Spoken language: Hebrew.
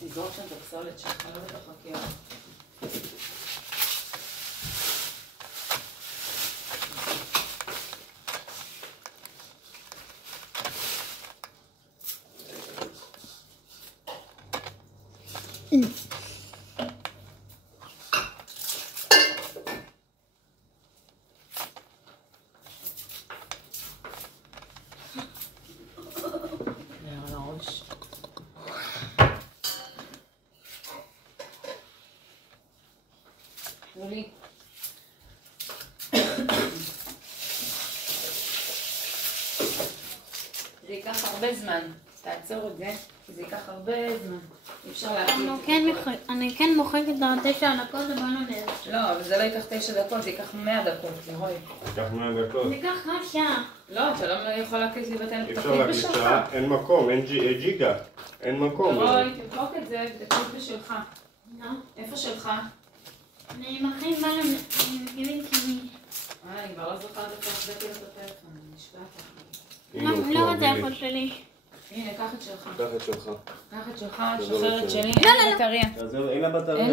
תזרוק שם את הפסולת שלך, לא בתחכיה. שולי. זה ייקח הרבה זמן. תעצור את זה, כי זה ייקח הרבה זמן. אי אפשר להקליט את זה. אני כן מוחקת את 9 דקות, אבל לא נדע. לא, אבל זה לא ייקח 9 דקות, זה ייקח 100 דקות, לרוי. ייקח 100 דקות. זה ייקח רק שעה. לא, אתה לא יכול להקליט לי בטלפון. אי אפשר להקליט שעה, אין מקום, אין ג'יגה. אין מקום. לרוי, תמחוק את זה ותקליט בשלך. לא. איפה שלך? אני מכין בלם, אני מגיבים כמי. אני כבר לא זוכרת את החזקתי לו את הטלפון, אני נשבעת. לא רוצה יכול שלי. הנה, קח את שלך. קח את שלך. קח את שלך, שחרר את שלי. לא, לא, לא. בטריה. אין לה בטריה.